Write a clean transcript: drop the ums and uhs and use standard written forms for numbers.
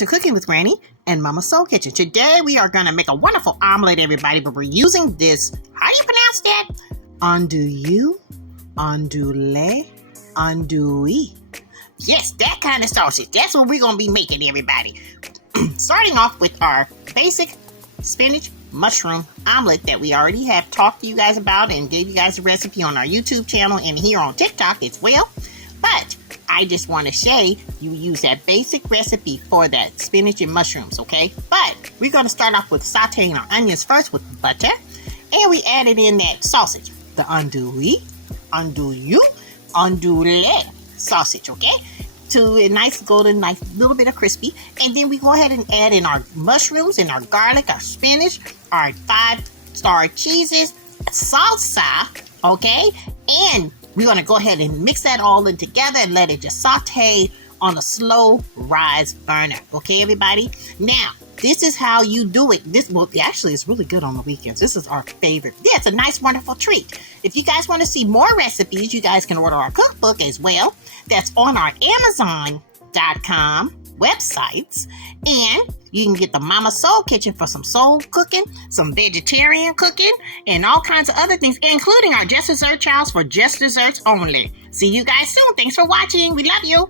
to Cooking with Granny and Momma Soul Kitchen. Today we are going to make a wonderful omelet, everybody, but we're using this, how do you pronounce that? Andouille, Andouille, Andouille. Yes, that kind of sausage. That's what we're going to be making, everybody. Starting off with our basic spinach mushroom omelet that we already have talked to you guys about and gave you guys a recipe on our YouTube channel and here on TikTok as well. But I just want to say you use that basic recipe for that spinach and mushrooms, okay? But we're going to start off with sauteing our onions first with butter. And we added in that sausage, the andouille sausage, okay? To a nice golden, nice little bit of crispy. And then we go ahead and add in our mushrooms and our garlic, our spinach, our 5-star cheeses, salsa, okay? And we're going to go ahead and mix that all in together and let it just saute on a slow rise burner. Okay, everybody? Now, this is how you do it. This will actually is really good on the weekends. This is our favorite. Yeah, it's a nice, wonderful treat. If you guys want to see more recipes, you guys can order our cookbook as well. That's on our Amazon.com websites. And you can get the Momma Soul Kitchen for some soul cooking, some vegetarian cooking, and all kinds of other things, including our Just Dessert Childs for Just Desserts only. See you guys soon. Thanks for watching. We love you.